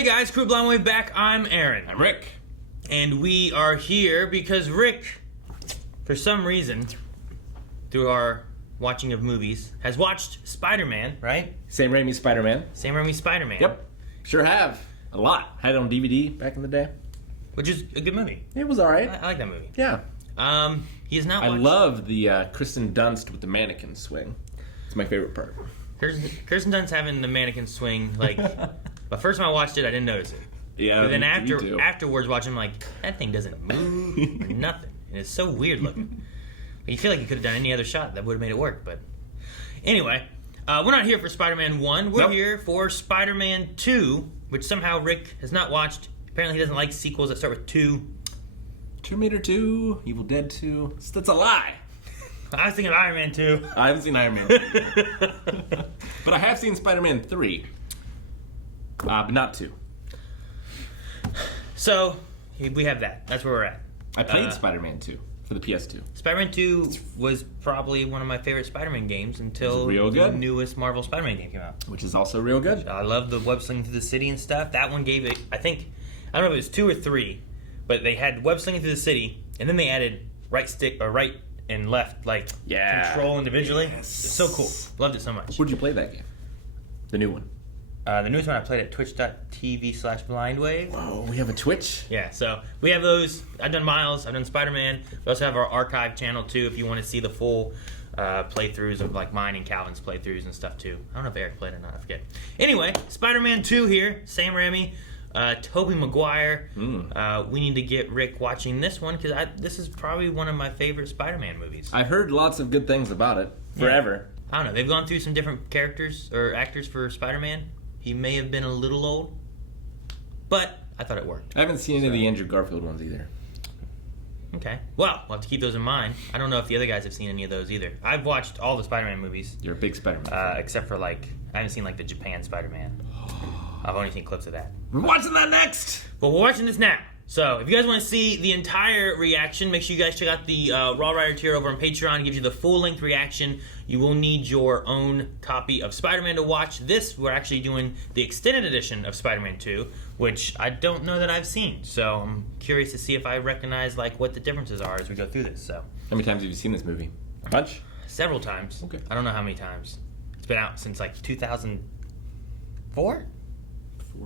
Hey guys, Crew Blind Wave back. I'm Aaron. I'm Rick. And we are here because Rick, for some reason, through our watching of movies, has watched Spider-Man, right? Sam Raimi Spider-Man. Sam Raimi Spider-Man. Yep. Sure have. A lot. Had it on DVD back in the day. Which is a good movie. It was alright. I like that movie. Yeah. He has not watched... I love the Kristen Dunst with the mannequin swing. It's my favorite part. Kirsten Dunst having the mannequin swing, like... But first time I watched it, I didn't notice it. Yeah, but then me too. afterwards watching, I'm like, that thing doesn't move or nothing. And it's so weird looking. You feel like you could have done any other shot that would have made it work. But anyway, we're not here for Spider-Man 1. We're here for Spider-Man 2, which somehow Rick has not watched. Apparently he doesn't like sequels that start with 2. Terminator 2, Evil Dead 2. That's a lie. I was thinking Iron Man 2. I haven't seen Iron Man. But I have seen Spider-Man 3. But not 2. So, we have that. That's where we're at. I played Spider-Man 2 for the PS2. Spider-Man 2 was probably one of my favorite Spider-Man games until the newest Marvel Spider-Man game came out. Which is also real good. I love the web slinging through the city and stuff. That one gave it, I don't know if it was 2 or 3, but they had web slinging through the city, and then they added right and left, control individually. Yes. It's so cool. Loved it so much. Where'd you play that game? The new one. The newest one I played at twitch.tv/blindwave. Whoa, we have a Twitch? Yeah, so we have those. I've done Miles, I've done Spider-Man. We also have our archive channel too if you want to see the full playthroughs of like mine and Calvin's playthroughs and stuff too. I don't know if Eric played it or not, I forget. Anyway, Spider-Man 2 here, Sam Raimi, Tobey Maguire. We need to get Rick watching this one because this is probably one of my favorite Spider-Man movies. I've heard lots of good things about it. Forever. Yeah. I don't know. They've gone through some different characters or actors for Spider-Man. He may have been a little old, but I thought it worked. I haven't seen any of the Andrew Garfield ones either. Okay. Well, we'll have to keep those in mind. I don't know if the other guys have seen any of those either. I've watched all the Spider-Man movies. You're a big Spider-Man fan. Except for, I haven't seen, the Japan Spider-Man. I've only seen clips of that. We're watching that next! But we're watching this now. So, if you guys want to see the entire reaction, make sure you guys check out the Raw Rider tier over on Patreon. It gives you the full-length reaction. You will need your own copy of Spider-Man to watch. This, we're actually doing the extended edition of Spider-Man 2, which I don't know that I've seen. So, I'm curious to see if I recognize, what the differences are as we go through this. So, how many times have you seen this movie? A bunch? Several times. Okay. I don't know how many times. It's been out since, 2004? 4 or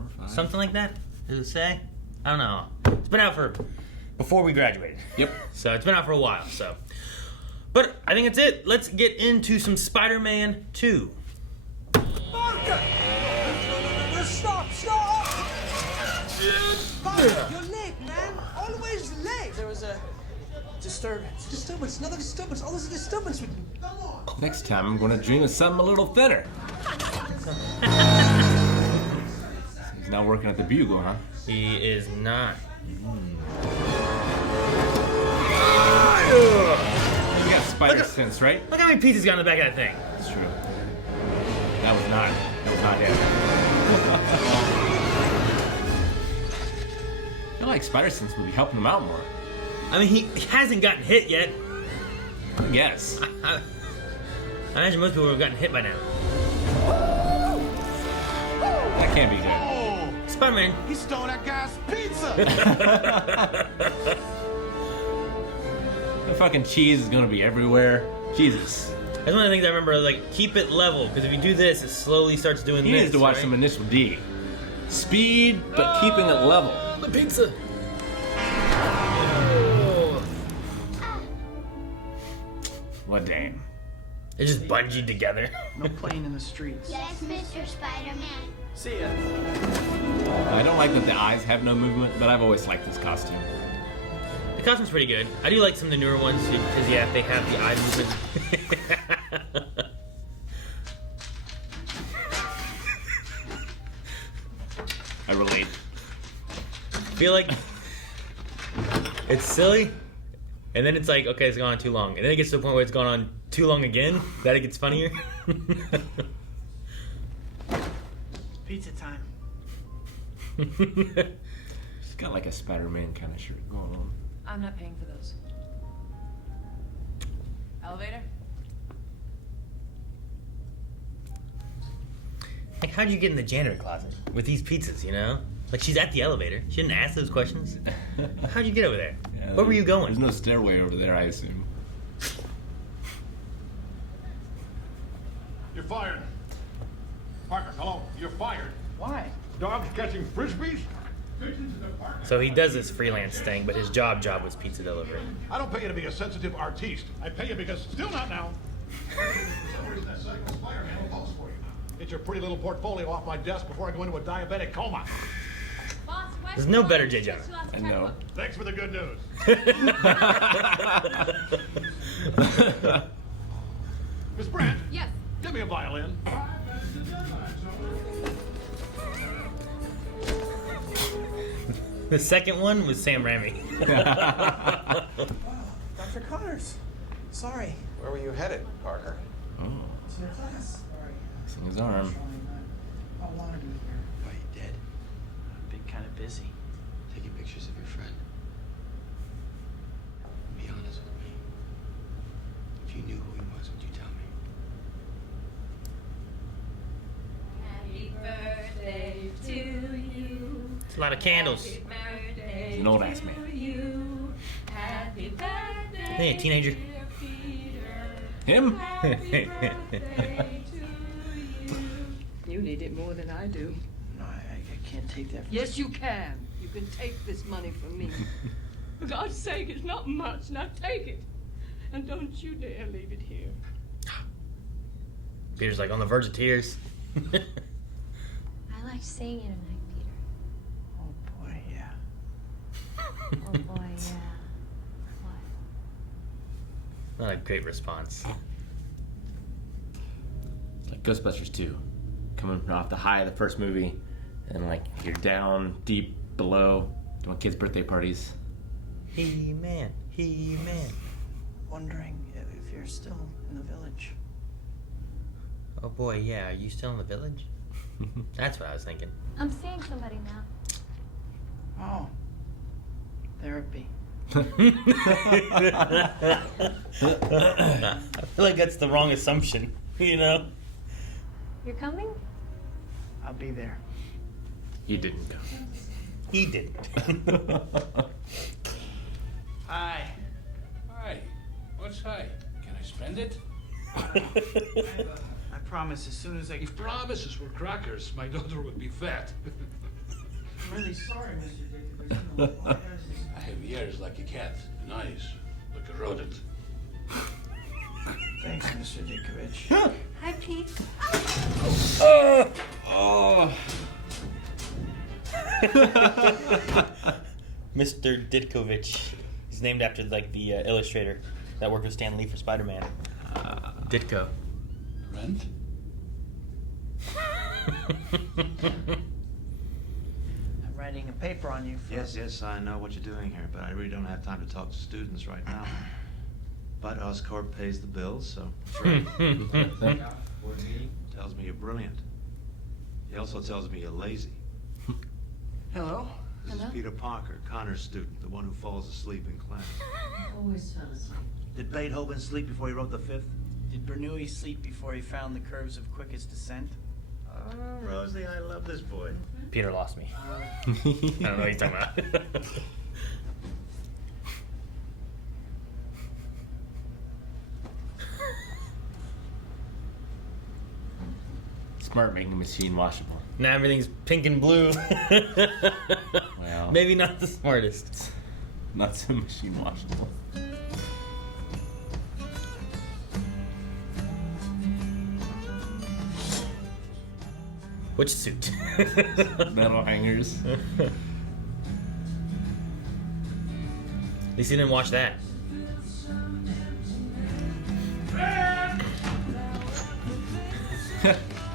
5? Something like that, does it say? I don't know. It's been out before we graduated. Yep. So it's been out for a while, so. But I think that's it. Let's get into some Spider-Man 2. Barker! No, stop! Barker, you're late, man. Always late. There was a disturbance. Disturbance? Another disturbance. Oh, there's a disturbance with me. Come on. Next time I'm going to dream of something a little thinner. He's not working at the Bugle, huh? He is not. You got spider sense, right? Look how many pieces got in the back of that thing. That's true. That was not it. I feel like spider sense would be helping him out more. I mean, he hasn't gotten hit yet. I guess. I imagine most people would have gotten hit by now. That can't be good. Spider-Man. He stole that guy's pizza! The fucking cheese is gonna be everywhere. Jesus. That's one of the things I remember, keep it level, because if you do this, it slowly starts doing He this. needs to watch some Initial D. Speed, but keeping it level. The pizza. What damn. They just bungeed together. No playing in the streets. Yes, Mr. Spider-Man. See ya. I don't like that the eyes have no movement, but I've always liked this costume. The costume's pretty good. I do like some of the newer ones, because, they have the eye movement. I relate. I feel like it's silly, and then it's like, okay, it's gone on too long. And then it gets to the point where it's gone on too long again, that it gets funnier. Pizza time. She's got a Spider-Man kind of shirt going on. I'm not paying for those. Elevator? How'd you get in the janitor closet with these pizzas, Like, she's at the elevator. She didn't ask those questions. How'd you get over there? Where were you going? There's no stairway over there, I assume. You're fired. Parker, hello. You're fired. Why? Dogs catching frisbees? Pigeons in the park. So he does this freelance thing, but his job was pizza delivery. I don't pay you to be a sensitive artiste. I pay you because, still not now. For some reason, that psycho Spiderman will post for you now. Get your pretty little portfolio off my desk before I go into a diabetic coma. There's no better J. Jonah. I know. Thanks for the good news. Miss Brandt? Yes. Give me a violin. The second one was Sam Raimi. Dr. Connors. Sorry. Where were you headed, Parker? Oh, To your class. missing his arm. I wanted to be here. Why, you dead? I've been kind of busy. Taking pictures of your friend. Be honest with me. If you knew who he was, would you tell me? Happy birthday to you. It's a lot of candles. Happy birthday An old-ass to man. you. Happy birthday, Hey, teenager. dear Peter. Him? Happy birthday to you. You need it more than I do. No, I can't take that. Yes, you can. You can take this money from me. For God's sake, it's not much. Now take it. And don't you dare leave it here. Peter's like on the verge of tears. I like seeing you tonight, Peter. Oh boy, yeah. Oh boy, yeah. What? Not a great response. It's like Ghostbusters 2. Coming off the high of the first movie, and like you're down deep below doing kids' birthday parties. He-Man. He-Man. Wondering if you're still in the village. Oh boy, yeah. Are you still in the village? That's what I was thinking. I'm seeing somebody now. Oh. Therapy. I feel like that's the wrong assumption, you know? You're coming? I'll be there. He didn't go. He didn't. Hi. Hi. What's hi? Can I spend it? I promise as soon as I get... If promises were crackers, my daughter would be fat. I'm really sorry, Mr. Dickinson. I have ears like a cat, and eyes like a rodent. Thanks, Mr. Dickovich. Hi, Pete. Oh. Mr. Ditkovich. He's named after like the illustrator that worked with Stan Lee for Spider-Man. Ditko. Rent? I'm writing a paper on you for... Yes, I know what you're doing here, but I really don't have time to talk to students right now. But Oscorp pays the bills, so... Tells me you're brilliant. He also tells me you're lazy. Hello? This is Peter Parker, Connor's student, the one who falls asleep in class. Always fell asleep. Did Beethoven sleep before he wrote the Fifth? Did Bernoulli sleep before he found the curves of quickest descent? Oh, Rosie, I love this boy. Peter lost me. I don't know what he's talking about. Smart making the machine washable. Now everything's pink and blue. Well, Maybe not the smartest. not so machine washable. Which suit? Metal hangers. At least he didn't watch that.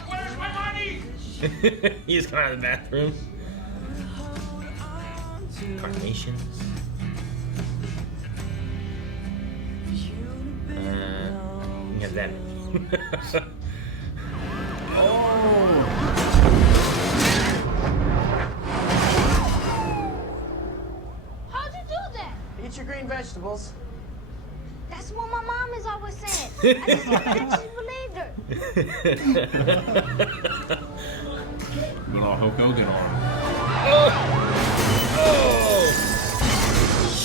Where's my money? He just come out of the bathroom. Carnations. You have that. How'd you do that? Eat your green vegetables. That's what my mom is always saying. I just actually believed her. Good old Hulk Hogan arm.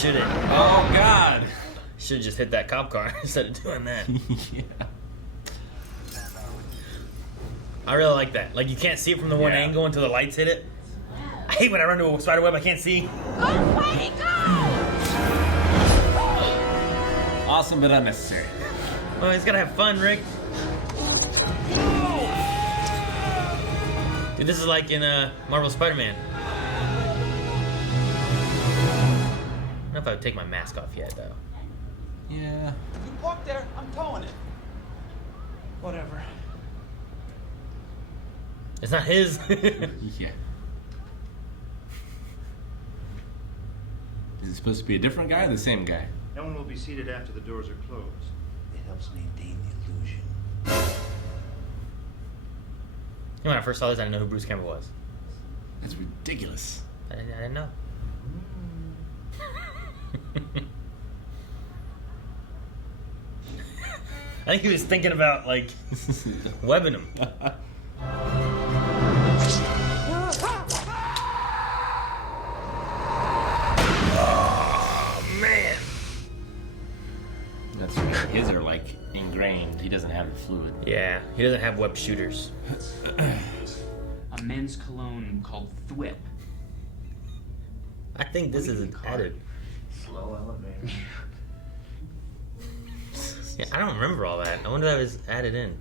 should have. Oh God. Should have just hit that cop car instead of doing that. Yeah. I really like that. Like you can't see it from the one angle until the lights hit it. I hate when I run into a spider web I can't see. Away, go! Awesome but unnecessary. Oh, he's gotta have fun, Rick. Dude, this is like in Marvel Spider-Man. I don't know if I would take my mask off yet, though. Yeah. You park there, I'm towing it. Whatever. It's not his. Yeah. Is it supposed to be a different guy or the same guy? No one will be seated after the doors are closed. It helps maintain the illusion. When I first saw this, I didn't know who Bruce Campbell was. That's ridiculous. I didn't know. I think he was thinking about, like, webbing him. Oh, man. That's right. His are like ingrained. He doesn't have the fluid. Yeah, he doesn't have web shooters. A men's cologne called Thwip. I think this is added. Slow elevator. Yeah, I don't remember all that. I wonder if that was added in.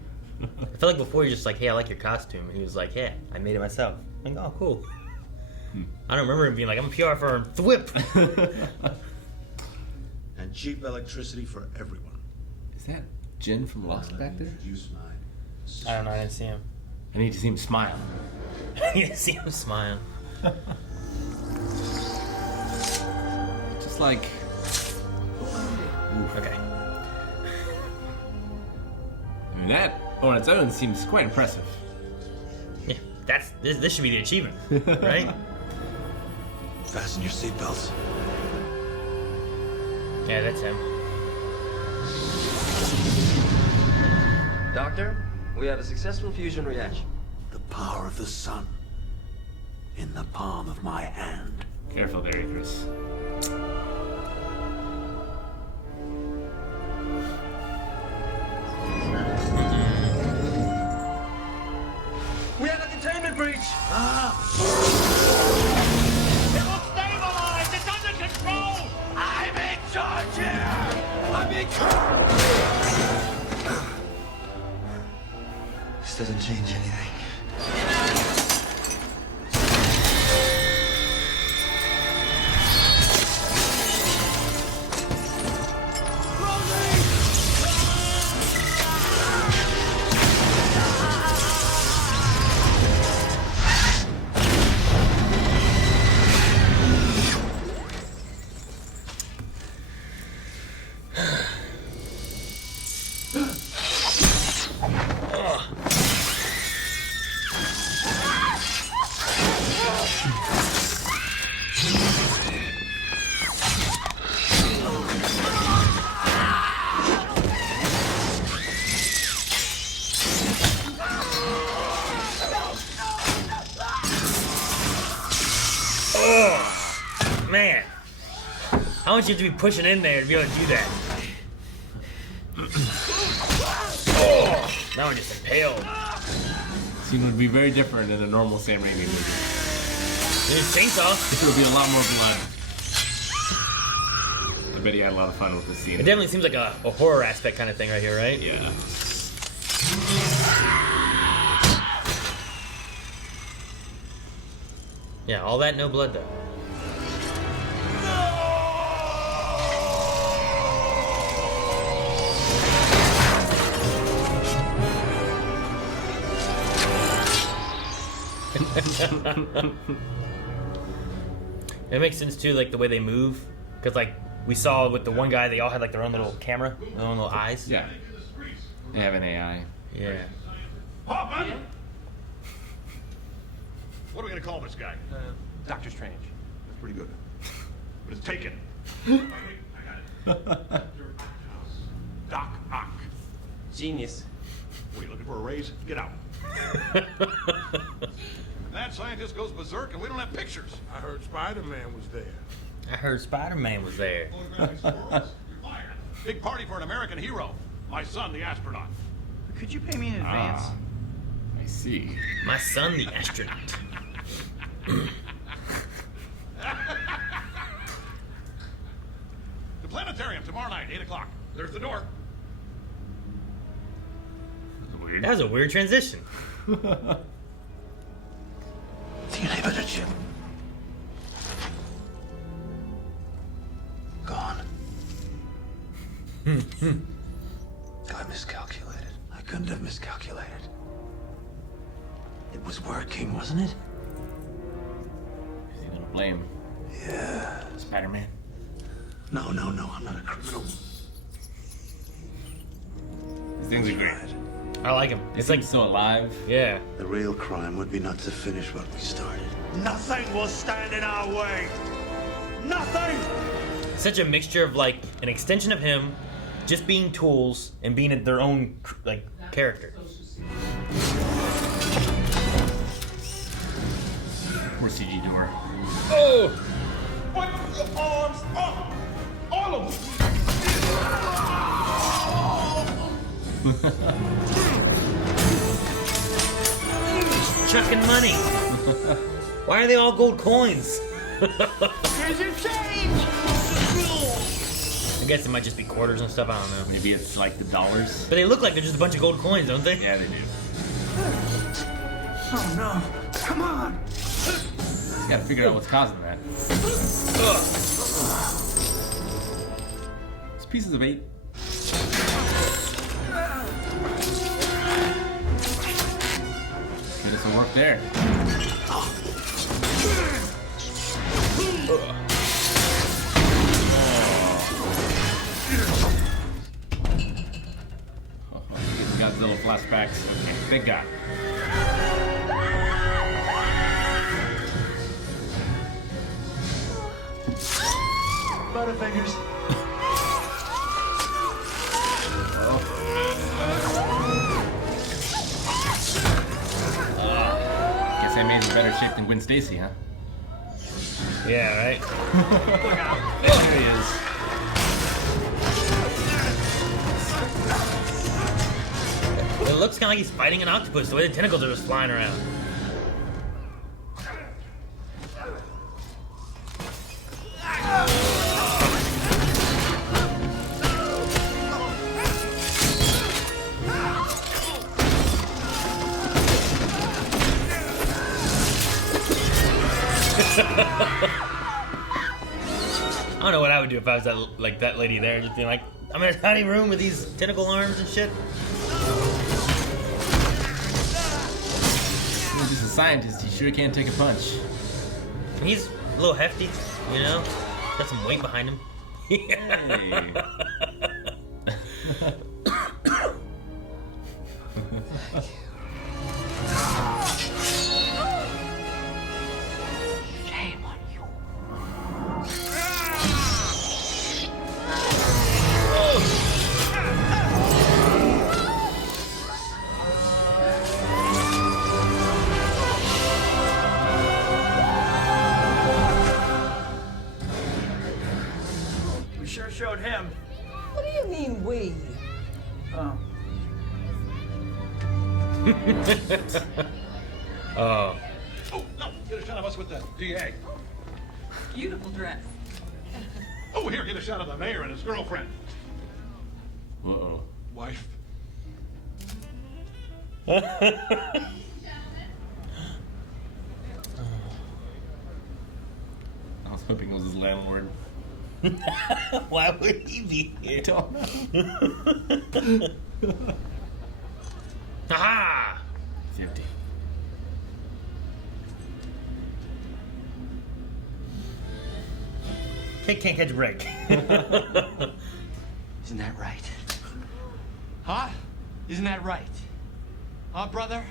I feel like before he was just like, hey, I like your costume. And he was like, yeah, I made it myself. I'm like, oh, cool. I don't remember him being like, I'm a PR firm. Thwip. And cheap electricity for everyone. Is that Jen from Lost back there? Use mine. I don't know. I didn't see him. I need to see him smile. I didn't see him smile. Just like. Okay. I mean, that on its own seems quite impressive. Yeah, this should be the achievement, right? Fasten your seatbelts. Yeah, that's him. Doctor, we have a successful fusion reaction. The power of the sun in the palm of my hand. Careful there, Idris. We had a containment breach! It will stabilize! It's under control! I'm in charge here! I'm in charge! This doesn't change anything. Man, how much you have to be pushing in there to be able to do that? Oh, that one just impaled. Scene would be very different in a normal Sam Raimi movie. There's chainsaw. There would be a lot more blood. I bet he had a lot of fun with this scene. It definitely seems like a horror aspect kind of thing right here, right? Yeah. Yeah, all that, no blood though. It makes sense too, like the way they move, because like we saw with the one guy, they all had like their own little camera, their own little eyes. Yeah. They have an AI. Yeah. Hoffman! What are we gonna call this guy? Doctor Strange. That's pretty good. But it's taken. I got it. Doc Ock. Genius. What, are you looking for a raise? Get out. That scientist goes berserk and we don't have pictures. I heard Spider-Man was there. I heard Spider-Man was there. Big party for an American hero. My son, the astronaut. Could you pay me in advance? I see. My son, the astronaut. The planetarium tomorrow night, 8 o'clock. There's the door. That was a weird transition. See you later, Jim. Gone. I miscalculated. I couldn't have miscalculated. It was working, wasn't it? Is he gonna blame Yeah. Spider-Man? No, I'm not a criminal. These things are great. I like him. It's like so alive. Yeah. The real crime would be not to finish what we started. Nothing will stand in our way. Nothing. Such a mixture of like an extension of him, just being tools and being their own like character. Poor CG door. Oh! Put your arms up! All of Chucking money. Why are they all gold coins? There's your change. I guess it might just be quarters and stuff. I don't know. Maybe it's like the dollars. But they look like they're just a bunch of gold coins, don't they? Yeah, they do. Oh no! Come on! Just gotta figure out what's causing that. It's pieces of 8. Get us some work there. Godzilla flashbacks. Okay, big guy. Butterfingers. Guess I made in better shape than Gwen Stacy, huh? Yeah, right? There he is. It looks kind of like he's fighting an octopus, the way the tentacles are just flying around. I don't know what I would do if I was that lady there, just being like, I'm in a tiny room with these tentacle arms and shit. He's just a scientist. He sure can't take a punch. He's a little hefty, you know? Got some weight behind him. Hey. Shame on you. We sure showed him. What do you mean, we? Oh. Oh. Oh, no, get a shot of us with the DA. Beautiful dress. Oh, here, get a shot of the mayor and his girlfriend. Uh-oh. Wife. I was hoping it was his landlord. Why would he be here? I don't know. Aha! 50. Kid can't catch a break. Isn't that right? Huh? Isn't that right? Huh, brother?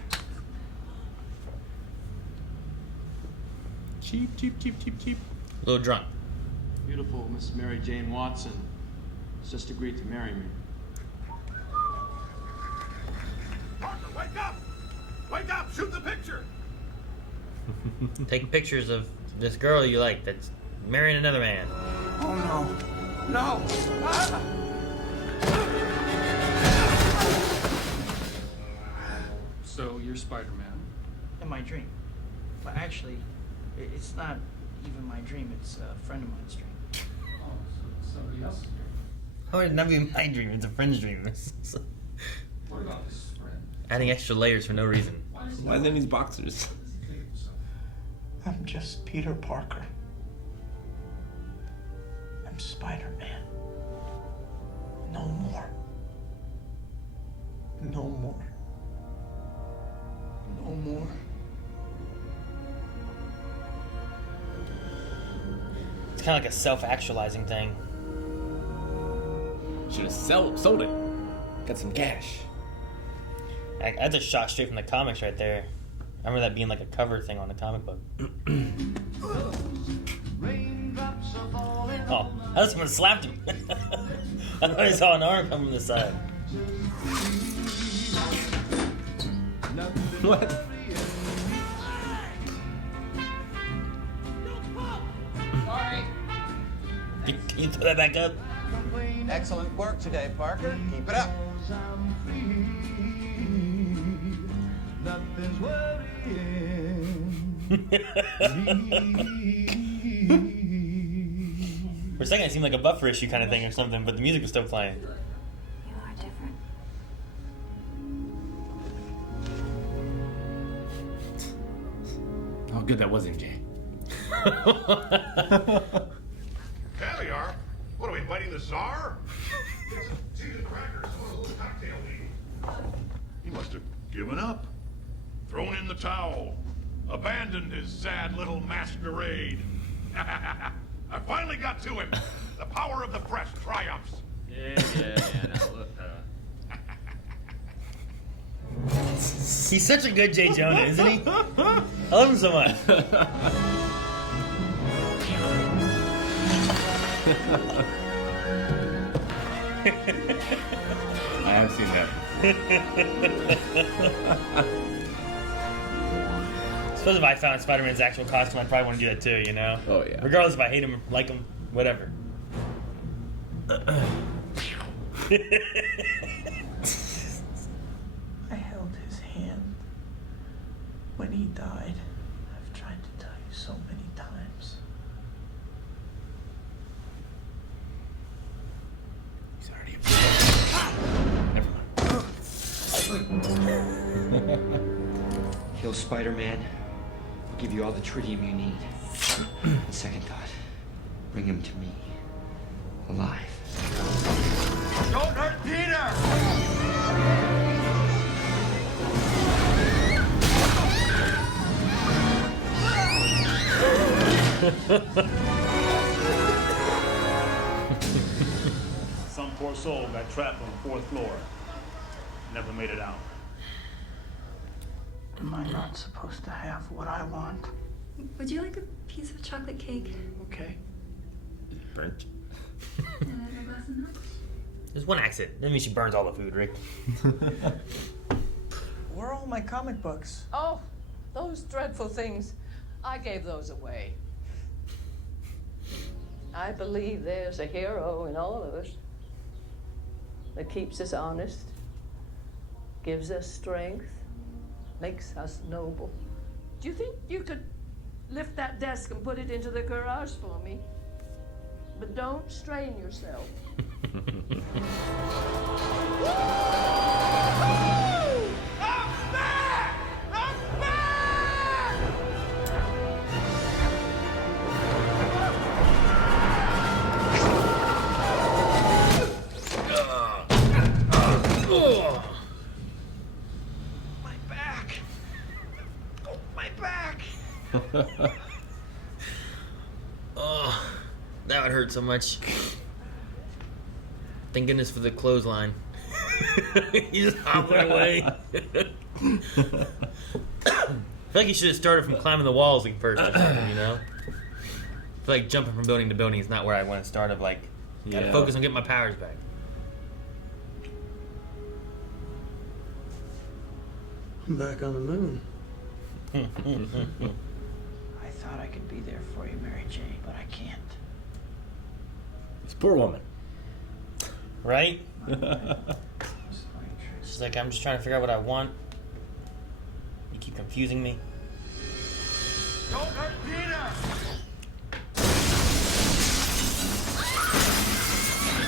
Cheap. A little drunk. Beautiful Miss Mary Jane Watson has just agreed to marry me. Parker, wake up! Wake up! Shoot the picture! Taking pictures of this girl you like that's marrying another man. Oh no. No! Ah! So you're Spider-Man. In my dream. But actually, it's not even my dream, it's a friend of mine's dream. Oh, so somebody else's dream. Oh, it'd not be my dream, it's a friend's dream. What about this friend? Adding extra layers for no reason. Why is in these boxers? I'm just Peter Parker. I'm Spider-Man. No more. No more. No more. It's kind of like a self-actualizing thing. Should have sold it. Got some cash. That's a shot straight from the comics right there. I remember that being like a cover thing on the comic book. Oh, I thought someone slapped him. I thought I saw an arm come from the side. What? Sorry. Can you throw that back up? Excellent work today, Parker. Keep it up. Nothing's worrying. For a second, it seemed like a buffer issue kind of thing or something, but the music was still playing. You are different. Oh, good that wasn't Jay. Caviar? What are we inviting the Tsar? Tea and crackers, a little cocktail meeting. He must have given up, thrown in the towel, abandoned his sad little masquerade. I finally got to him. The power of the press triumphs. Yeah. Now look, He's such a good Jay Jonah, isn't he? I love him so much. I have seen that. I suppose if I found Spider-Man's actual costume, I'd probably want to do that too, you know? Oh, yeah. Regardless if I hate him, like him, whatever. I held his hand when he died. I've tried to tell you so many times. He's already Kill Spider-Man. I'll give you all the tritium you need. On second thought, bring him to me. Alive. Don't hurt Peter! Some poor soul got trapped on the 4th floor. Never made it out. Am I not supposed to have what I want? Would you like a piece of chocolate cake? Okay. Burnt. And a glass of milk? There's one accident. That means she burns all the food, Rick. Where are all my comic books? Oh, those dreadful things. I gave those away. I believe there's a hero in all of us that keeps us honest, gives us strength, makes us noble. Do you think you could lift that desk and put it into the garage for me? But don't strain yourself. My back! Oh, my back! Oh, that would hurt so much. Thank goodness for the clothesline. You just hopping away. I feel like you should have started from climbing the walls like first or something, you know? I feel like jumping from building to building is not where I want to start. Of like, gotta focus on getting my powers back. I'm back on the moon. I thought I could be there for you, Mary Jane, but I can't. Poor woman. Right? She's like, I'm just trying to figure out what I want. You keep confusing me. Don't hurt Peter!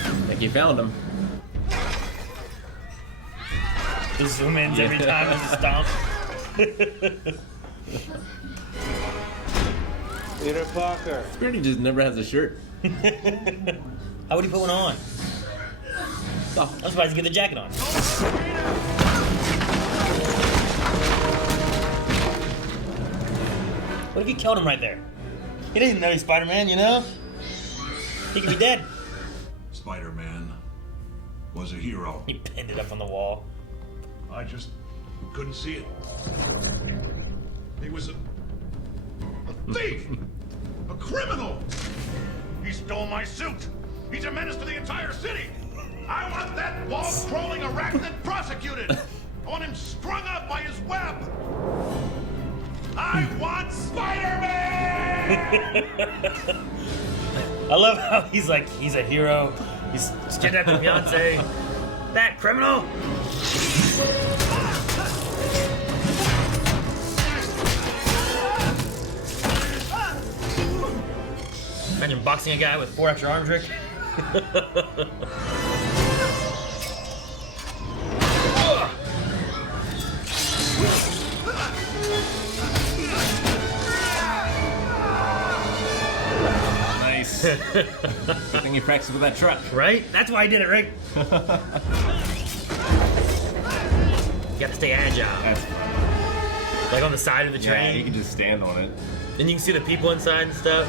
I think you found him. The zoom ins every time as a stomp. Peter Parker. Spirit just never has a shirt. How would he put one on? I'm surprised he get the jacket on. What if you killed him right there? He doesn't know he's Spider-Man, you know? He could be dead. Spider-Man was a hero. He pinned it up on the wall. I just couldn't see it. He was a thief! A criminal! He stole my suit! He's a menace to the entire city! I want that wall-crawling arachnid prosecuted! I want him strung up by his web! I want Spider-Man! I love how he's like, he's a hero. He's kidnapped the fiance. That criminal! Imagine boxing a guy with 4 extra arms, Rick. Nice. Good thing you practiced with that truck. Right? That's why I did it, Rick. You gotta stay agile. That's fun. Like on the side of the train. Yeah, you can just stand on it. And you can see the people inside and stuff.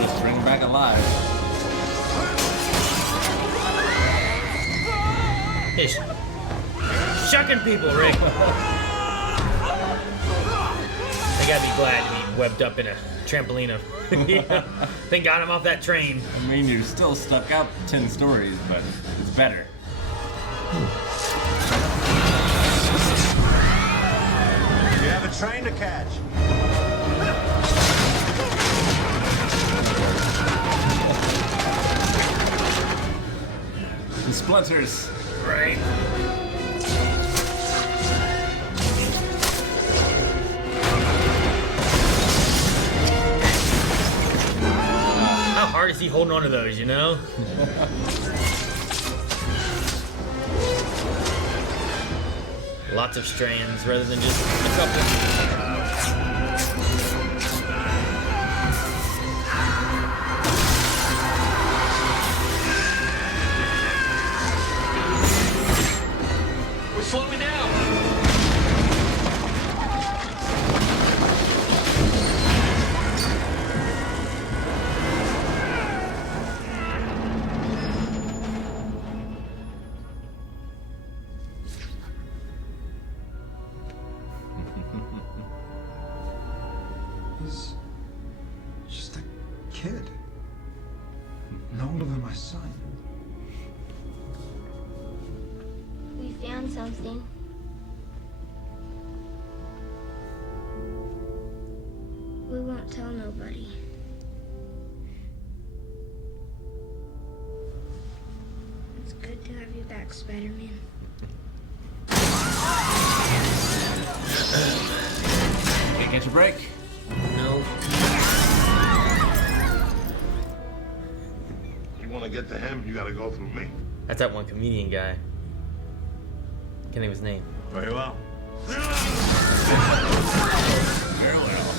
Just bring him back alive. He's shucking people, Rick. They gotta be glad to be webbed up in a trampoline of. They got him off that train. I mean, you're still stuck up 10 stories, but it's better. You have a train to catch. And splinters. Right. How hard is he holding on to those, you know? Lots of strands rather than just a couple. We're slowing down. He's just a kid. No older than my son. We found something. We won't tell nobody. It's good to have you back, Spider-Man. Can't catch a break. No. You want to get to him, you got to go through me. That's that one comedian guy. Can't think of his name. Very well. Very well.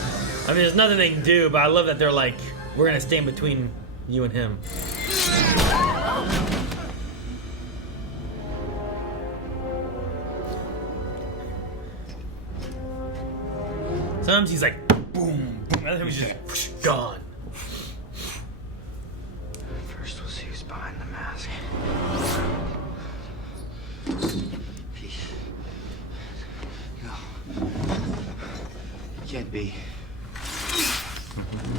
I mean, there's nothing they can do, but I love that they're like, we're gonna stand between you and him. Sometimes he's like, boom, boom. Other times he's just whoosh, gone. First we'll see who's behind the mask. Peace. No. Can't be.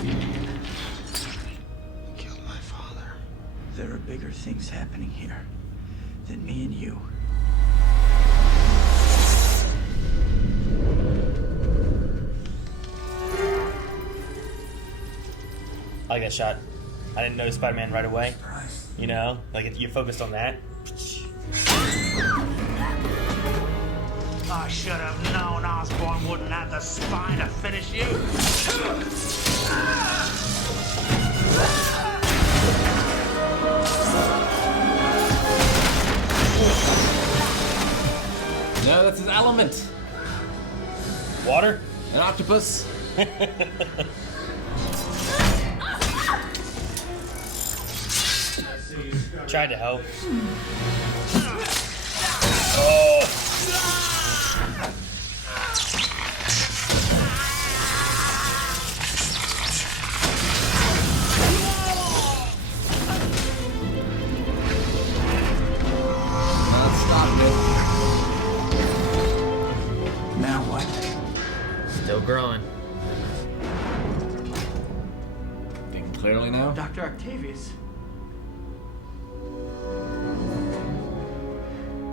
You killed my father. There are bigger things happening here. than me and you. I like that shot. I didn't notice Spider-Man right away. You know, like if you focused on that. I should have known Osborn wouldn't have the spine to finish you. No, that's his element. Water? An octopus. Tried to help. Oh! Now what? Still growing. Thinking clearly now? Dr. Octavius.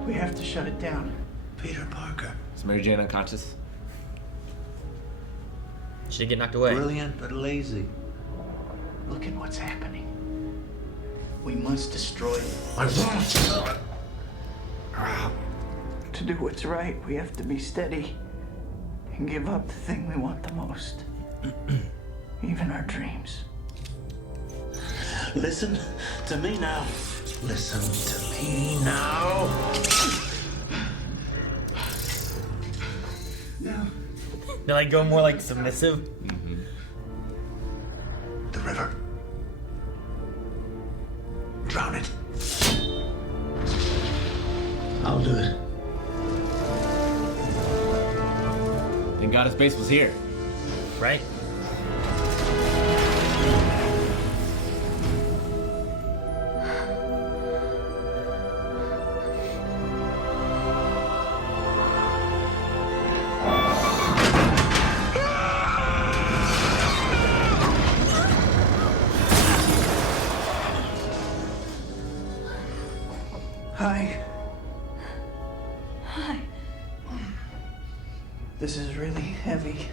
We have to shut it down. Peter Parker. Is Mary Jane unconscious? She did get knocked away. Brilliant but lazy. Look at what's happening. We must destroy it. I won't. To do what's right, we have to be steady and give up the thing we want the most. Even our dreams. Listen to me now. Listen to me now. No. They like go more like submissive. The river. Drown it. I'll do it. Thank God his base was here. Right? Hi. Hi. This is really heavy.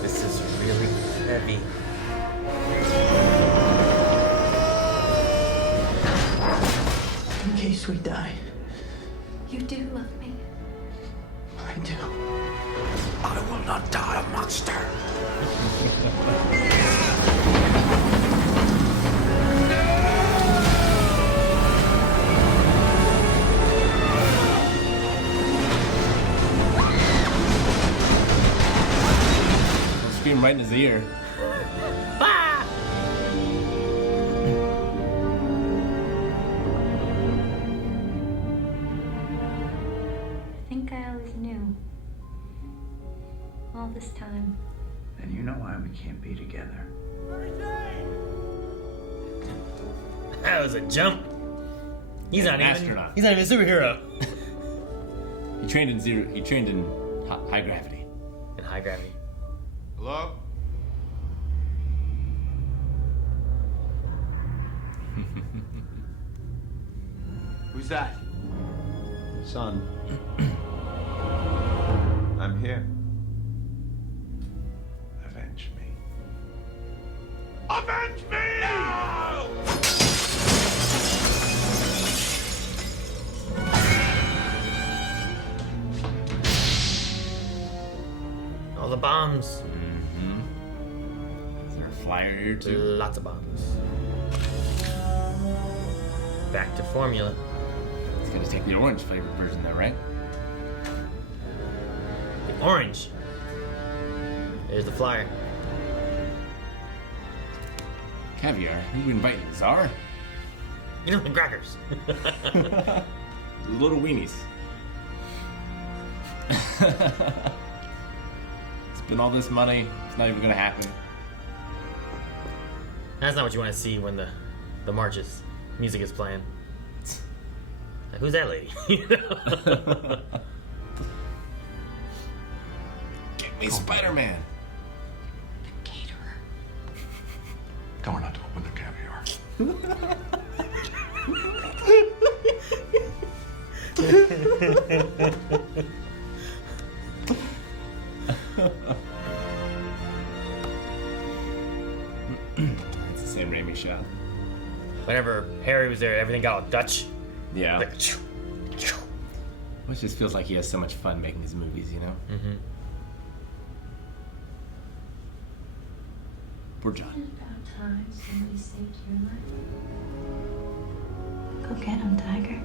This is really heavy. In case we die. You do love me. I do. I will not die a monster. Scream right in his ear. I think I always knew. All this time. And you know why we can't be together. That was a jump. He's not even. Astronaut. He's not even a superhero. He trained in high gravity. In high gravity. Hello? Who's that? Son. I'm here. Avenge me. Avenge me! No! All the bombs. Is there a flyer here too? Lots of bombs. Back to formula. It's gonna take the orange flavored version though, right? The orange. There's the flyer. Caviar. Who we inviting? Czar? You know, the crackers. Little weenies. Spend all this money. It's not even gonna happen. That's not what you want to see when the marches music is playing. Like, who's that lady? You know? Get me Spider-Man. The caterer. It's the Sam Raimi shot. Whenever Harry was there, everything got all Dutch. Yeah. Like, Which just feels like he has so much fun making these movies, you know? mm-hmm. Poor John. About time somebody saved your life. Go get him, Tiger.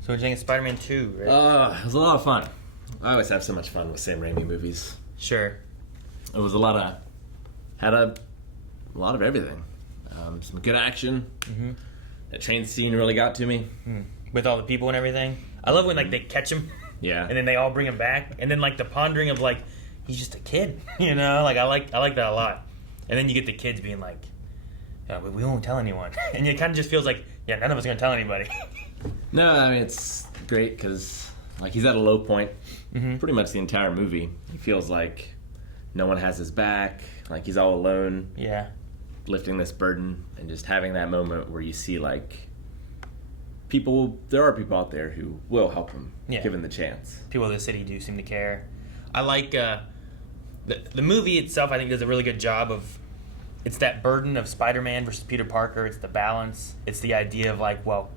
So we're doing Spider-Man 2, right? It was a lot of fun. I always have so much fun with Sam Raimi movies. Sure. It was a lot of everything. Some good action. Mm-hmm. That train scene really got to me. With all the people and everything. I love when like they catch him. Yeah. And then they all bring him back. And then like the pondering of like, he's just a kid. You know? Like I like that a lot. And then you get the kids being like, we won't tell anyone. And it kind of just feels like, yeah, none of us are going to tell anybody. No, I mean, it's great because like he's at a low point pretty much the entire movie. He feels like no one has his back. Like he's all alone. Yeah. Lifting this burden and just having that moment where you see like there are people out there who will help him given the chance. People in the city do seem to care. I like the movie itself. I think does a really good job of it's that burden of Spider-Man versus Peter Parker. It's the balance. It's the idea of like, well,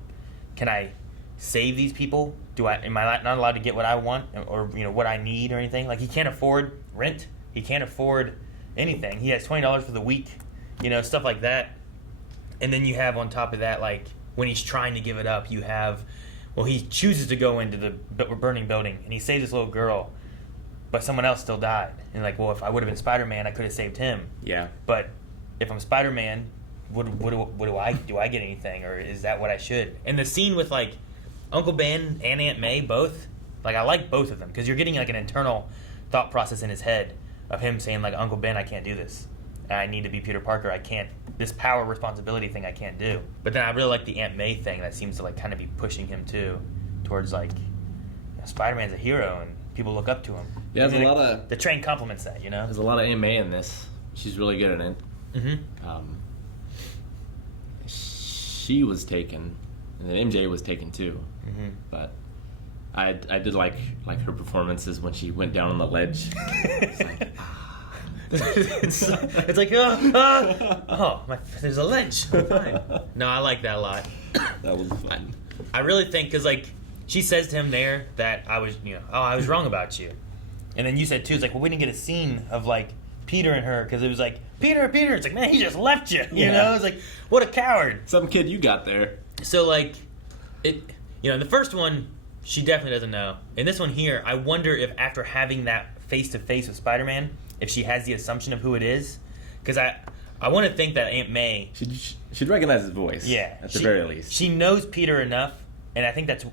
can I save these people? Am I not allowed to get what I want or what I need or anything? Like he can't afford rent. He can't afford anything. He has $20 for the week. Stuff like that. And then you have on top of that, like, when he's trying to give it up, you have, he chooses to go into the burning building, and he saves this little girl, but someone else still died. And like, well, if I would have been Spider-Man, I could have saved him. Yeah. But if I'm Spider-Man, what do I get anything, or is that what I should? And the scene with, like, Uncle Ben and Aunt May both, like, I like both of them, because you're getting, like, an internal thought process in his head of him saying, like, Uncle Ben, I can't do this. I need to be Peter Parker. I can't, this power responsibility thing I can't do. But then I really like the Aunt May thing that seems to like kind of be pushing him too towards like Spider-Man's a hero and people look up to him. Yeah, there's a lot of the train complements that, There's a lot of Aunt May in this. She's really good at it. Mm-hmm. She was taken, and then MJ was taken too. Mm-hmm. But I did like her performances when she went down on the ledge. It's like, it's like, there's a ledge. Fine. No, I like that a lot. That was fun. I really think, because, like, she says to him there that I was wrong about you. And then you said, too, it's like, well, we didn't get a scene of, like, Peter and her, because it was like, Peter. It's like, man, he just left you. You know? It's like, what a coward. Some kid you got there. So, like, the first one, she definitely doesn't know. In this one here, I wonder if after having that face-to-face with Spider-Man, if she has the assumption of who it is, because I want to think that Aunt May she'd recognize his voice. Yeah, at the very least. She knows Peter enough, and I think that's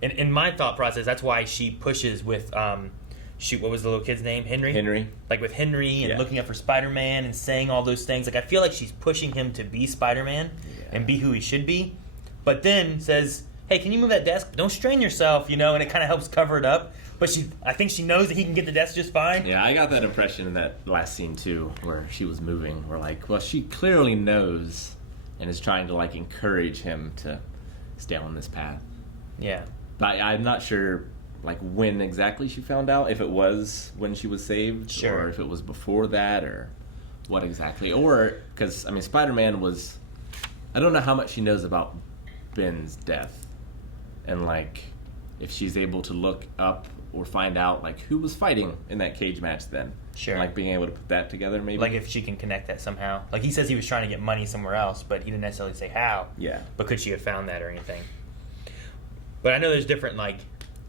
in my thought process. That's why she pushes with what was the little kid's name? Henry. Like with Henry and looking up for Spider-Man and saying all those things. Like I feel like she's pushing him to be Spider-Man and be who he should be, but then says, "Hey, can you move that desk? Don't strain yourself," and it kind of helps cover it up. But I think she knows that he can get the desk just fine. Yeah, I got that impression in that last scene too, where she was moving. Where like, well, she clearly knows and is trying to like encourage him to stay on this path. Yeah. But I'm not sure like when exactly she found out, if it was when she was saved, or if it was before that, or what exactly. Or because I mean, Spider-Man was, I don't know how much she knows about Ben's death, and like if she's able to look up or find out like who was fighting in that cage match then. Sure. And, like being able to put that together maybe. Like if she can connect that somehow. Like he says he was trying to get money somewhere else, but he didn't necessarily say how. Yeah. But could she have found that or anything? But I know there's different like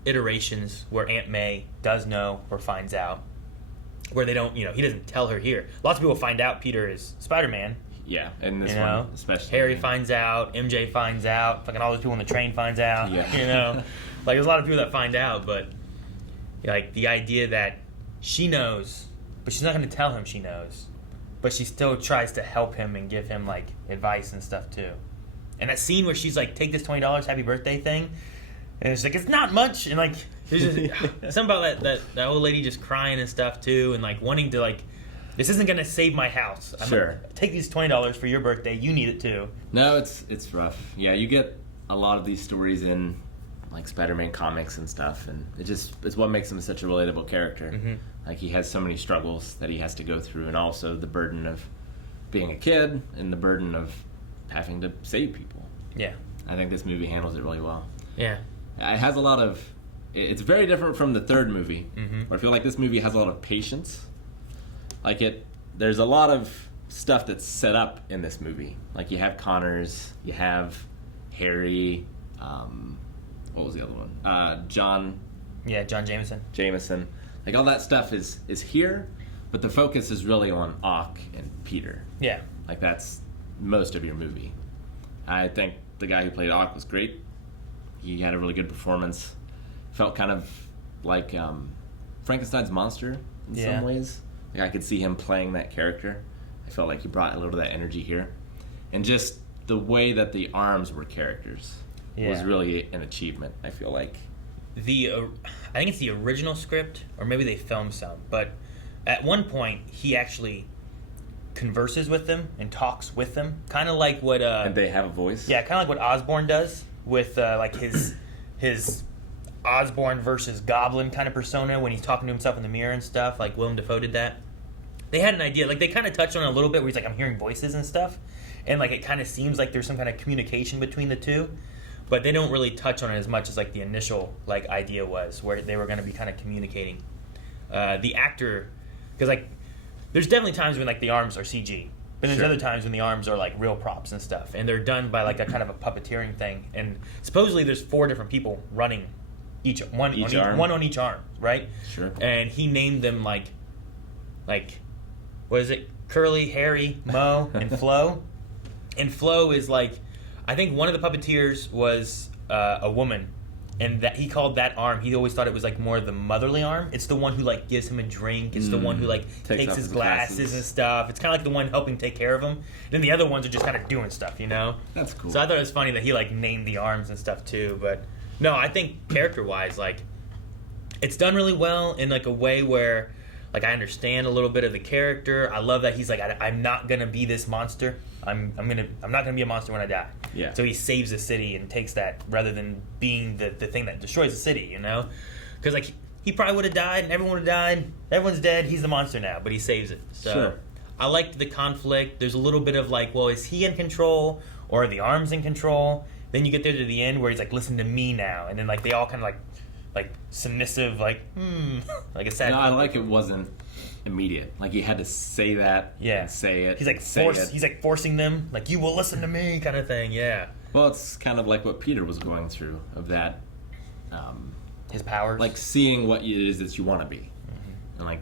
iterations where Aunt May does know or finds out, where they don't, he doesn't tell her here. Lots of people find out Peter is Spider-Man. Yeah, and this one especially. Harry finds out, MJ finds out, fucking all those people on the train finds out. Yeah. Like there's a lot of people that find out, but like the idea that she knows, but she's not going to tell him she knows. but she still tries to help him and give him like advice and stuff too. And that scene where she's like, "Take this $20, happy birthday" thing, and it's like it's not much, and like there's just something about that old lady just crying and stuff too, and like wanting to like, this isn't gonna save my house. Sure. Take these $20 for your birthday. You need it too. No, it's rough. Yeah, you get a lot of these stories in like Spider-Man comics and stuff, and it's what makes him such a relatable character. Mm-hmm. Like he has so many struggles that he has to go through, and also the burden of being a kid and the burden of having to save people. Yeah. I think this movie handles it really well. Yeah. It has a lot of... It's very different from the third movie, Mm-hmm. where I feel like this movie has a lot of patience. Like there's a lot of stuff that's set up in this movie. Like you have Connors, you have Harry, what was the other one? John. Yeah, John Jameson. Jameson. Like all that stuff is here, but the focus is really on Ock and Peter. Yeah. Like that's most of your movie. I think the guy who played Ock was great. He had a really good performance. Felt kind of like Frankenstein's monster in some ways. Like I could see him playing that character. I felt like he brought a little of that energy here. And just the way that the arms were characters was really an achievement, I feel like. I think it's the original script, or maybe they filmed some, but at one point he actually converses with them and talks with them, kind of like what and they have a voice. Yeah, kind of like what Osborn does with like his Osborn versus Goblin kind of persona when he's talking to himself in the mirror and stuff. Like Willem Dafoe did that. They had an idea, like they kind of touched on it a little bit, where he's like, "I'm hearing voices and stuff," and like it kind of seems like there's some kind of communication between the two. But they don't really touch on it as much as like the initial like idea was, where they were going to be kind of communicating. The actor, because like there's definitely times when like the arms are CG, but there's other times when the arms are like real props and stuff, and they're done by like a kind of a puppeteering thing. And supposedly there's 4 different people running one on each arm, right? Sure. And he named them like what is it? Curly, Harry, Mo, and Flo. And Flo is like, I think one of the puppeteers was a woman, and that he called that arm, he always thought it was like more the motherly arm. It's the one who like gives him a drink. It's the one who like takes his glasses and stuff. It's kind of like the one helping take care of him. Then the other ones are just kind of doing stuff, you know? That's cool. So I thought it was funny that he like named the arms and stuff too. But no, I think character-wise, like it's done really well in like a way where like I understand a little bit of the character. I love that he's like, I'm not gonna be this monster. I'm not gonna be a monster when I die. Yeah. So he saves the city and takes that rather than being the thing that destroys the city, you know? Because like he probably would have died and everyone would have died. Everyone's dead. He's the monster now, but he saves it. So Sure. I liked the conflict. There's a little bit of like, well, is he in control or are the arms in control? Then you get there to the end where he's like, listen to me now, and then like they all kind of like submissive, like like a sad. No, I like it wasn't immediate. Like he had to say that. Yeah. And say it. He's like he's like forcing them, like you will listen to me, kind of thing. Yeah. Well, it's kind of like what Peter was going through of that. His powers. Like seeing what it is that you want to be, and like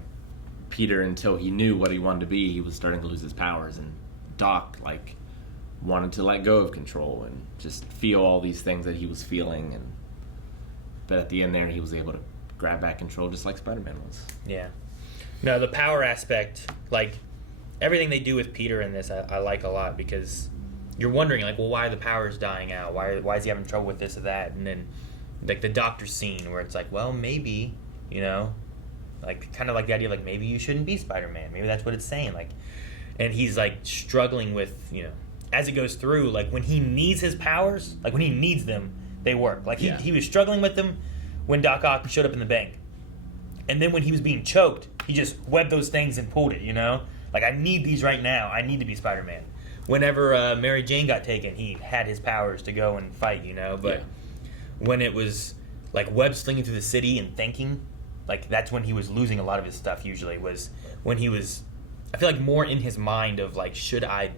Peter, until he knew what he wanted to be, he was starting to lose his powers, and Doc like wanted to let go of control and just feel all these things that he was feeling, but at the end there he was able to grab back control just like Spider-Man was. Yeah. No, the power aspect, like everything they do with Peter in this, I like a lot, because you're wondering like, well, why are the powers dying out? Why is he having trouble with this or that? And then like the doctor scene where it's like, well, maybe, you know, like kind of like the idea of like maybe you shouldn't be Spider-Man. Maybe that's what it's saying. Like, and he's like struggling with, you know, as it goes through, like when he needs his powers, like when he needs them, they work. Like he was struggling with them when Doc Ock showed up in the bank. And then when he was being choked, he just webbed those things and pulled it, you know? Like, I need these right now. I need to be Spider-Man. Whenever Mary Jane got taken, he had his powers to go and fight, you know? But when it was, like, web slinging through the city and thinking, like, that's when he was losing a lot of his stuff, usually, was when he was, I feel like, more in his mind of, like, should I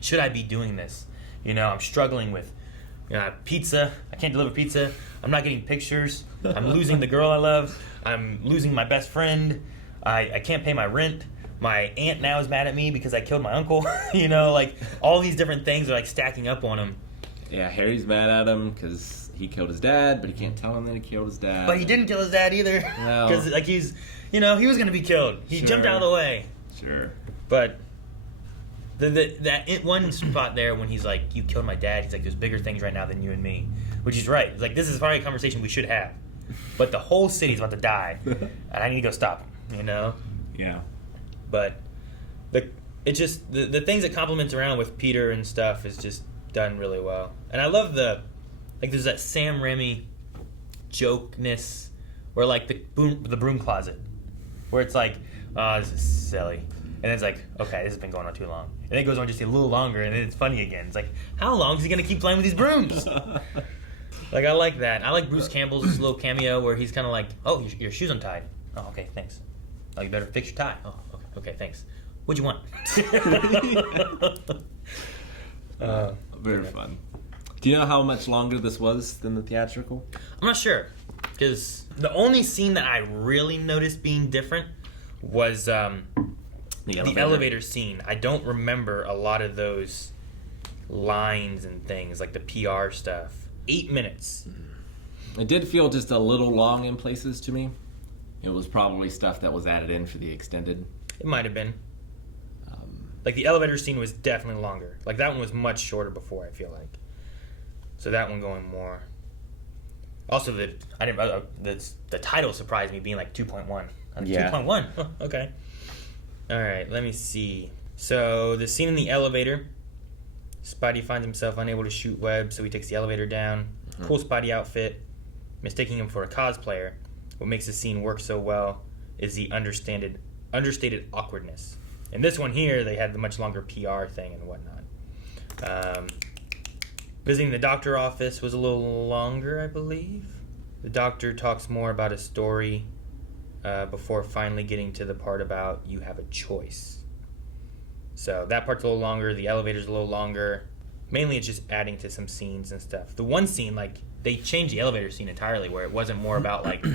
be doing this? You know, I'm struggling with pizza. I can't deliver pizza. I'm not getting pictures. I'm losing the girl I love. I'm losing my best friend. I can't pay my rent. My aunt now is mad at me because I killed my uncle. You know, like all these different things are like stacking up on him. Yeah, Harry's mad at him because he killed his dad, but he can't tell him that he killed his dad. But he didn't kill his dad either. No. Because like he's, you know, he was going to be killed. He jumped out of the way. Sure. But one spot there when he's like, "You killed my dad." He's like, "There's bigger things right now than you and me," which is right. It's like, this is probably a conversation we should have, but the whole city's about to die, and I need to go stop him. You know? Yeah. But the things that complements around with Peter and stuff is just done really well, and I love there's that Sam Raimi jokeness where like the broom closet, where it's like, oh, this is silly. And it's like, okay, this has been going on too long. And then it goes on just a little longer, and then it's funny again. It's like, how long is he going to keep playing with these brooms? Like, I like that. I like Bruce Campbell's little cameo where he's kind of like, oh, your shoe's untied. Oh, okay, thanks. Oh, you better fix your tie. Oh, okay, thanks. What'd you want? Very fun. Do you know how much longer this was than the theatrical? I'm not sure. Because the only scene that I really noticed being different was... The elevator scene. I don't remember a lot of those lines and things, like the PR stuff. 8 minutes. It did feel just a little long in places to me. It was probably stuff that was added in for the extended. It might have been. Like the elevator scene was definitely longer. Like that one was much shorter before, I feel like. So that one going more. Also, the title surprised me being like 2.1. Yeah. 2.1. Oh, okay. All right, let me see. So the scene in the elevator, Spidey finds himself unable to shoot webs, so he takes the elevator down. Cool Spidey outfit, mistaking him for a cosplayer. What makes the scene work so well is the understated awkwardness. In this one here, they had the much longer PR thing and whatnot. Visiting the doctor office was a little longer, I believe. The doctor talks more about his story before finally getting to the part about you have a choice. So that part's a little longer. The elevator's a little longer. Mainly it's just adding to some scenes and stuff. The one scene, like, they changed the elevator scene entirely where it wasn't more about, like,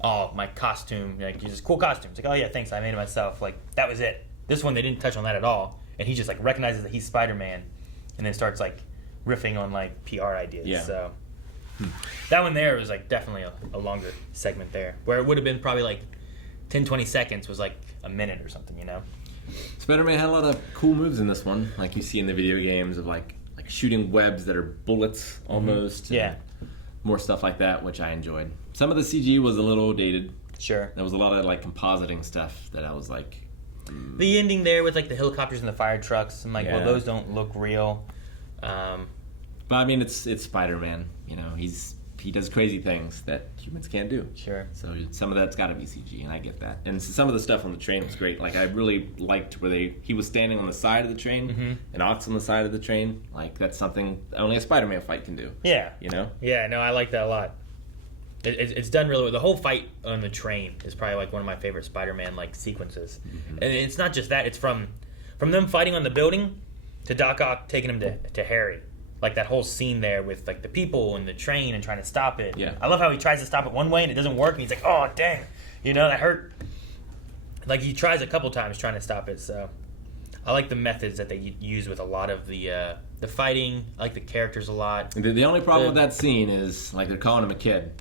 oh, my costume. Like, just cool costume. It's like, oh, yeah, thanks, I made it myself. Like, that was it. This one, they didn't touch on that at all. And he just, like, recognizes that he's Spider-Man and then starts, like, riffing on, like, PR ideas. Yeah. So that one there was, like, definitely a longer segment there. Where it would have been probably, like, 10, 20 seconds was, like, a minute or something, you know? Spider-Man had a lot of cool moves in this one, like you see in the video games of, like shooting webs that are bullets almost. Yeah. More stuff like that, which I enjoyed. Some of the CG was a little dated. Sure. There was a lot of, like, compositing stuff that I was like... The ending there with, like, the helicopters and the fire trucks, I'm like, well, those don't look real. But, I mean, it's Spider-Man, you know, he does crazy things that humans can't do. Sure. So some of that's got to be CG, and I get that. And some of the stuff on the train was great. Like, I really liked where he was standing on the side of the train, and Ock's on the side of the train. Like, that's something only a Spider-Man fight can do. Yeah. You know? Yeah, no, I like that a lot. It's done really well. The whole fight on the train is probably, like, one of my favorite Spider-Man, like, sequences. And it's not just that. It's from them fighting on the building to Doc Ock taking him to Harry. Like that whole scene there with like the people and the train and trying to stop it. Yeah. I love how he tries to stop it one way and it doesn't work and he's like, oh dang, you know, that hurt. Like he tries a couple times trying to stop it. So I like the methods that they use with a lot of the fighting. I like the characters a lot. The only problem with that scene is like they're calling him a kid,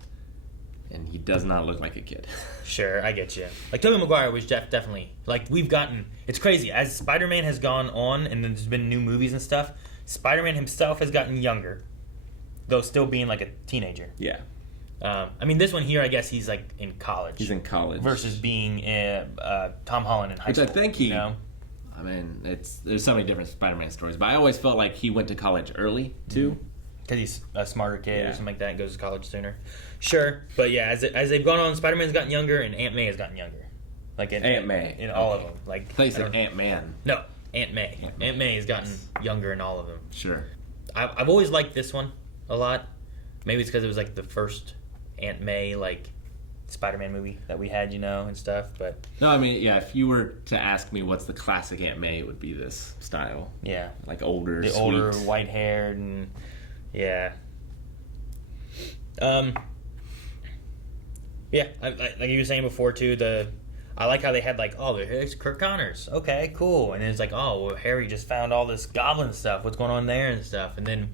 and he does not look like a kid. Sure, I get you. Like Tobey Maguire was definitely like we've gotten. It's crazy as Spider-Man has gone on and there's been new movies and stuff. Spider-Man himself has gotten younger, though still being like a teenager. Yeah. I mean, this one here, I guess he's like in college. He's in college. Versus being Tom Holland in high school. Which I think he... You know? I mean, there's so many different Spider-Man stories, but I always felt like he went to college early, too. Because he's a smarter kid or something like that and goes to college sooner. Sure. But yeah, as they've gone on, Spider-Man's gotten younger and Aunt May has gotten younger. Like Aunt May. In all of them. Like, I thought you said Ant-Man. No. Aunt May. Aunt May has gotten younger in all of them. Sure. I've always liked this one a lot. Maybe it's because it was like the first Aunt May like Spider-Man movie that we had, you know, and stuff. But no, I mean, yeah. If you were to ask me what's the classic Aunt May, it would be this style. Yeah, like older, the sweet. older, white-haired, and yeah. Yeah, like you were saying before too. I like how they had like, oh, here's Kirk Connors. Okay, cool. And it's like, oh, well, Harry just found all this goblin stuff. What's going on there and stuff? And then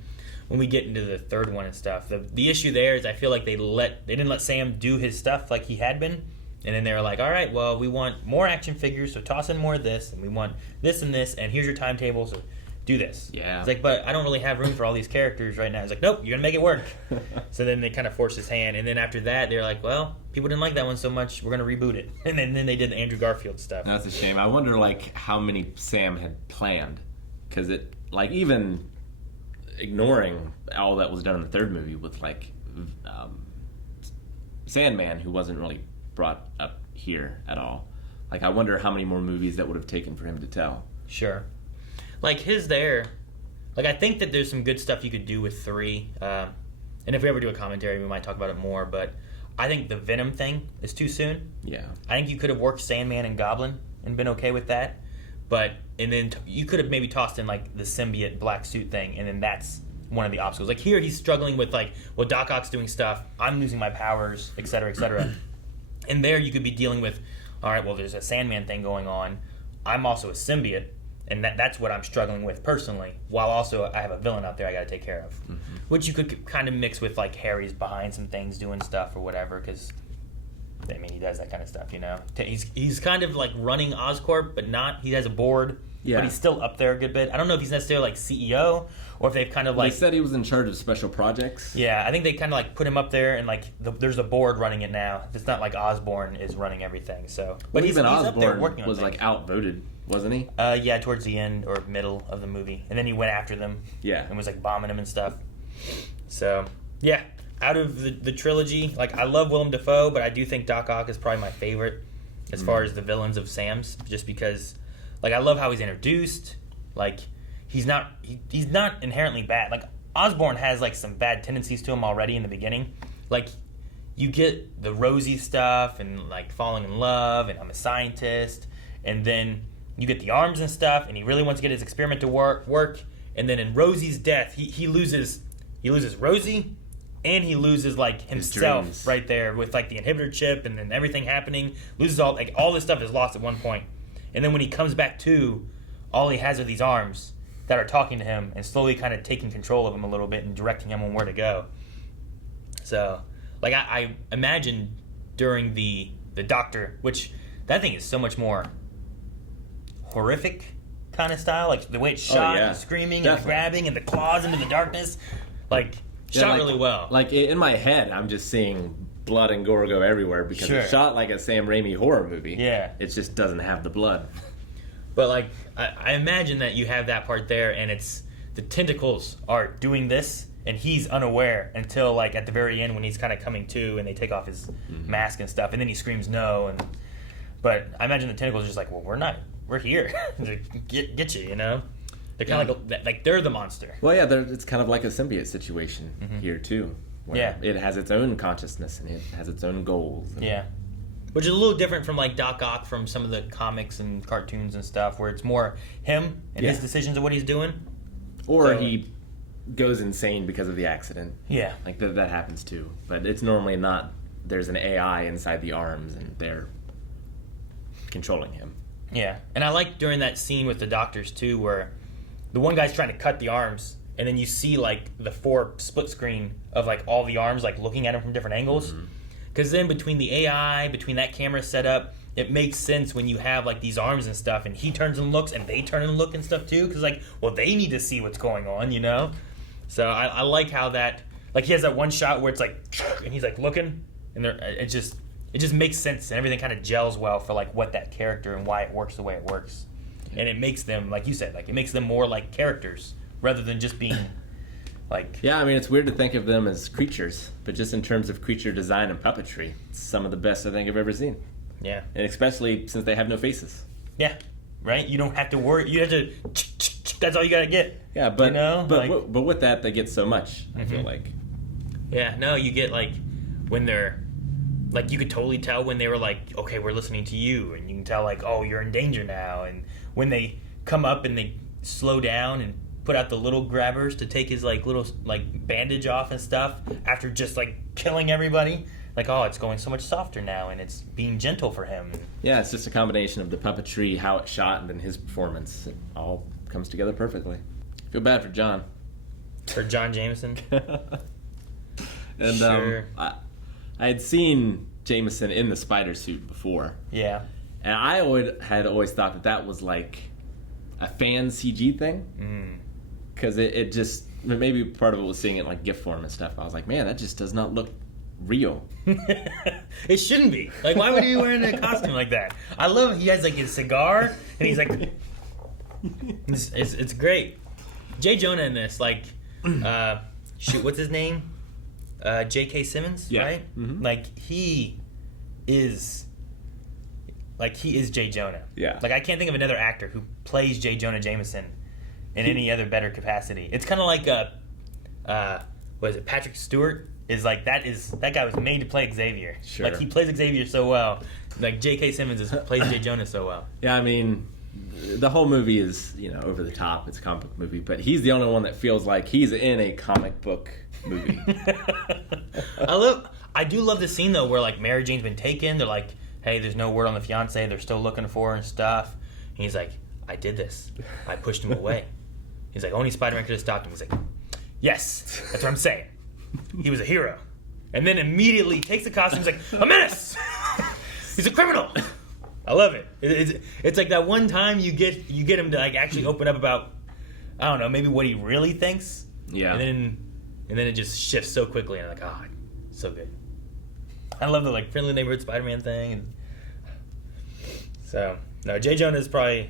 when we get into the third one and stuff, the issue there is I feel like they didn't let Sam do his stuff like he had been, And then they were like, all right, well, we want more action figures, so toss in more of this, and we want this, and here's your timetable, so do this. Yeah. It's like, but I don't really have room for all these characters right now. It's like, nope, you're going to make it work. So then they kind of forced his hand, and then after that, they're like, well, people didn't like that one so much, we're going to reboot it. And then they did the Andrew Garfield stuff. That's a shame. I wonder, like, how many Sam had planned. Because it, like, even ignoring all that was done in the third movie with, like, Sandman, who wasn't really brought up here at all. Like, I wonder how many more movies that would have taken for him to tell. Sure. Like, I think that there's some good stuff you could do with 3. And if we ever do a commentary, we might talk about it more, but I think the Venom thing is too soon. Yeah. I think you could have worked Sandman and Goblin and been okay with that. And then you could have maybe tossed in, like, the symbiote black suit thing, and then that's one of the obstacles. Like, here he's struggling with, like, well, Doc Ock's doing stuff, I'm losing my powers, et cetera, et cetera. And there you could be dealing with, all right, well, there's a Sandman thing going on. I'm also a symbiote, and that's what I'm struggling with personally, while also I have a villain out there I got to take care of. Mm-hmm. Which you could kind of mix with, like, Harry's behind some things doing stuff or whatever, because, I mean, he does that kind of stuff, you know? He's kind of, like, running Oscorp, but not. He has a board, but he's still up there a good bit. I don't know if he's necessarily, like, CEO, or if they've kind of, like... They said he was in charge of special projects. Yeah, I think they kind of, like, put him up there, and, like, there's a board running it now. It's not like Osborn is running everything, so... But even he's up there Osborn working on was, things. like, outvoted, wasn't he? Yeah, towards the end or middle of the movie. And then he went after them. Yeah. And was, like, bombing them and stuff. So, yeah. Out of the trilogy, like, I love Willem Dafoe, but I do think Doc Ock is probably my favorite as far as the villains of Sam's, just because, like, I love how he's introduced. Like, he's not inherently bad. Like, Osborn has, like, some bad tendencies to him already in the beginning. Like, you get the Rosie stuff and, like, falling in love and I'm a scientist, and then you get the arms and stuff, and he really wants to get his experiment to work, and then in Rosie's death, he loses Rosie, and he loses, like, himself right there with, like, the inhibitor chip and then everything happening. Loses all this stuff is lost at one point. And then when he comes back to, all he has are these arms that are talking to him and slowly kind of taking control of him a little bit and directing him on where to go. So, like, I imagine during the Doctor, which that thing is so much more horrific kind of style, like the way it's shot and screaming and the grabbing and the claws into the darkness, like... Shot really well. Like, in my head, I'm just seeing blood and gore go everywhere because it's shot like a Sam Raimi horror movie. Yeah. It just doesn't have the blood. But, like, I imagine that you have that part there, and it's the tentacles are doing this, and he's unaware until, like, at the very end when he's kind of coming to, and they take off his mask and stuff, and then he screams no. But I imagine the tentacles are just like, well, we're here. get you, you know? They're kind of like they're the monster. Well, yeah, it's kind of like a symbiote situation here, too. Where it has its own consciousness and it has its own goals. Yeah. Which is a little different from, like, Doc Ock from some of the comics and cartoons and stuff, where it's more him and his decisions of what he's doing. Or he goes insane because of the accident. Yeah. Like, that happens, too. But it's normally not, there's an AI inside the arms and they're controlling him. Yeah. And I like during that scene with the doctors, too, where... the one guy's trying to cut the arms, and then you see, like, the 4 split screen of, like, all the arms, like, looking at him from different angles. Because then between the AI, between that camera setup, it makes sense when you have, like, these arms and stuff, and he turns and looks, and they turn and look and stuff, too. Because, like, well, they need to see what's going on, you know? So I like how that... like, he has that one shot where it's, like... and he's, like, looking, and it just makes sense, and everything kind of gels well for, like, what that character and why it works the way it works. And it makes them, like you said, like, it makes them more like characters rather than just being like... Yeah, I mean, it's weird to think of them as creatures, but just in terms of creature design and puppetry, it's some of the best I think I've ever seen. Yeah. And especially since they have no faces. Yeah, right? You don't have to worry. You have to... that's all you got to get. Yeah, but, you know? but with that, they get so much, I feel like. Yeah, no, you get, like, when they're... like, you could totally tell when they were like, okay, we're listening to you, and you can tell, like, oh, you're in danger now, and when they come up and they slow down and put out the little grabbers to take his, like, little, like, bandage off and stuff after just, like, killing everybody, like, oh, it's going so much softer now, and it's being gentle for him. Yeah, it's just a combination of the puppetry, how it's shot, and then his performance. It all comes together perfectly. Feel bad for John. For John Jameson? And sure. I had seen Jameson in the spider suit before. Yeah. And I had always thought that was like a fan CG thing. Because it just, maybe part of it was seeing it in like GIF form and stuff. I was like, man, that just does not look real. It shouldn't be. Like, why would he be wearing a costume like that? I love he has like his cigar and he's like, it's great. Jay Jonah in this, like, shoot, what's his name? J.K. Simmons, right? Mm-hmm. Like he is Jay Jonah. Yeah. Like I can't think of another actor who plays Jay Jonah Jameson in any other better capacity. It's kind of like what is it? Patrick Stewart is like that guy was made to play Xavier. Sure. Like he plays Xavier so well. Like J.K. Simmons plays Jay Jonah so well. Yeah, I mean, the whole movie is, over the top. It's a comic book movie, but he's the only one that feels like he's in a comic book movie. I do love the scene though where like Mary Jane's been taken. They're like, hey, there's no word on the fiance. They're still looking for her and stuff. And he's like, I did this. I pushed him away. He's like, only Spider-Man could have stopped him. He's like, yes, that's what I'm saying. He was a hero. And then immediately takes the costume. He's like, a menace. He's a criminal. I love it. It's like that one time you get him to like actually open up about, I don't know, maybe what he really thinks. Yeah. And then it just shifts so quickly, and I'm like, oh, so good. I love the like friendly neighborhood Spider-Man thing, and so no, Jay Jonah is probably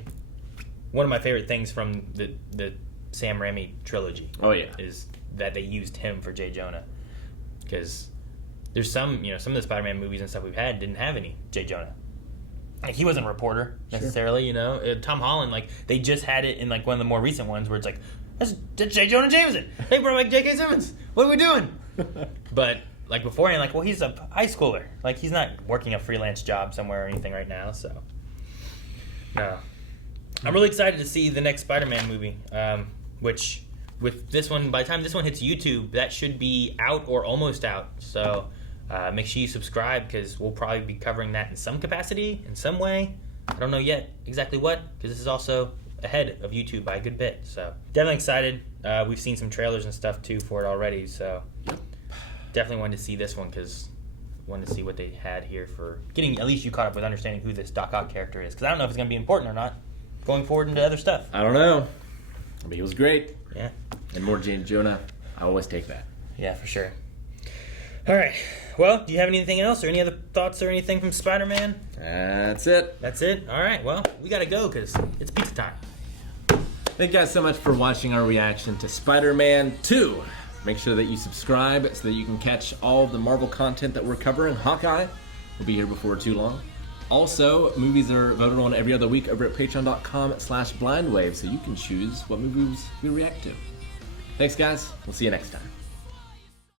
one of my favorite things from the Sam Raimi trilogy. Oh yeah, is that they used him for Jay Jonah, because there's some of the Spider-Man movies and stuff we've had didn't have any Jay Jonah. Like he wasn't a reporter necessarily, Tom Holland, like they just had it in like one of the more recent ones where it's like, that's Jay Jonah Jameson. They brought back J.K. Simmons. What are we doing? But like beforehand, like, well, he's a high schooler. Like he's not working a freelance job somewhere or anything right now. So no, I'm really excited to see the next Spider-Man movie. Which with this one, by the time this one hits YouTube, that should be out or almost out. So make sure you subscribe because we'll probably be covering that in some capacity, in some way. I don't know yet exactly what, because this is also ahead of YouTube by a good bit. So definitely excited. We've seen some trailers and stuff too for it already. So definitely wanted to see this one because I wanted to see what they had here for getting at least you caught up with understanding who this Doc Ock character is. Because I don't know if it's going to be important or not going forward into other stuff. I don't know. But he was great. Yeah. And more Jay Jonah. I always take that. Yeah, for sure. All right. Well, do you have anything else or any other thoughts or anything from Spider-Man? That's it. That's it? All right. Well, we got to go because it's pizza time. Thank you guys so much for watching our reaction to Spider-Man 2. Make sure that you subscribe so that you can catch all of the Marvel content that we're covering. Hawkeye will be here before too long. Also, movies are voted on every other week over at patreon.com/blindwave, so you can choose what movies we react to. Thanks, guys. We'll see you next time.